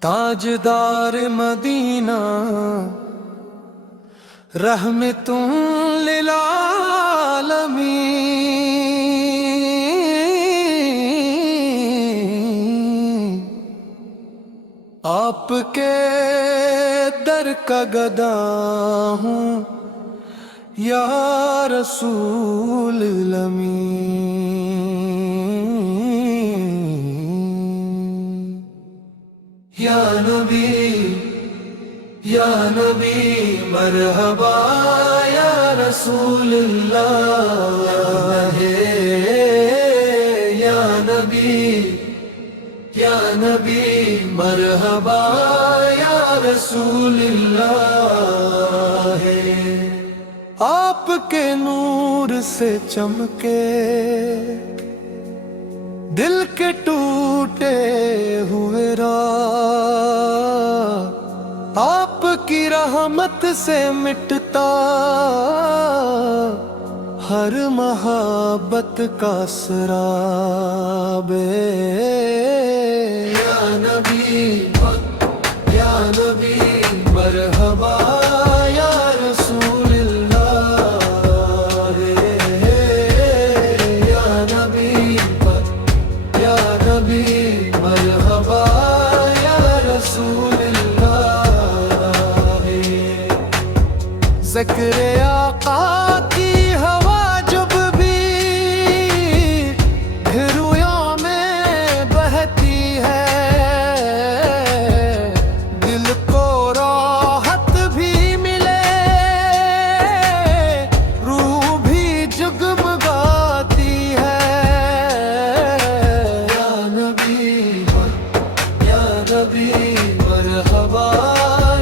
تاجدار مدینہ رحمت للعالمین، آپ کے در کا گدا ہوں یا رسول الامین۔ یا نبی مرحبا یا رسول اللہ، یا نبی مرحبا یا رسول اللہ۔ آپ کے نور سے چمکے دل کے ٹوٹے ہوئے راہ، آپ کی رحمت سے مٹتا ہر محبت کا سراب۔ یا نبی مرحبا یا رسول اللہ، یا نبی مرحبا یا رسول اللہ۔ ذکر آقا کی ہوا جب بھی رویوں میں بہتی ہے، دل کو راحت بھی ملے، روح بھی جگمگاتی ہے۔ یا نبی مرحبا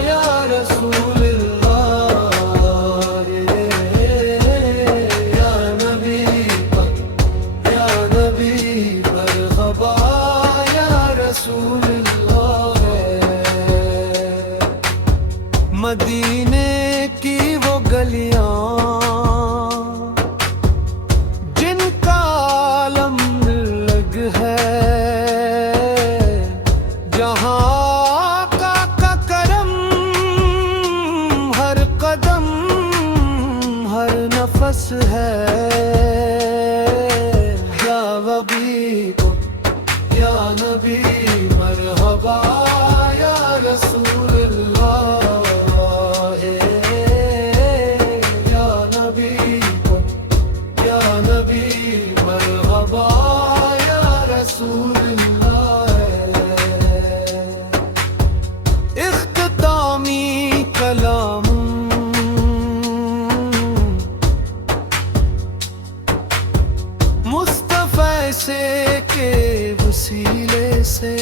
یا رسول اللہ، یا نبی مرحبا یا رسول اللہ۔ مدینے کی وہ گلیاں جن کا عالم لگ ہے، جہاں آقا کا کرم ہر قدم ہر نفس ہے۔ یا نبی مرحبا یا رسول اللہ، یا نبی مرحبا یا رسول اللہ۔ اختتامی کلام مصطفیٰ سے کے وسیلے سے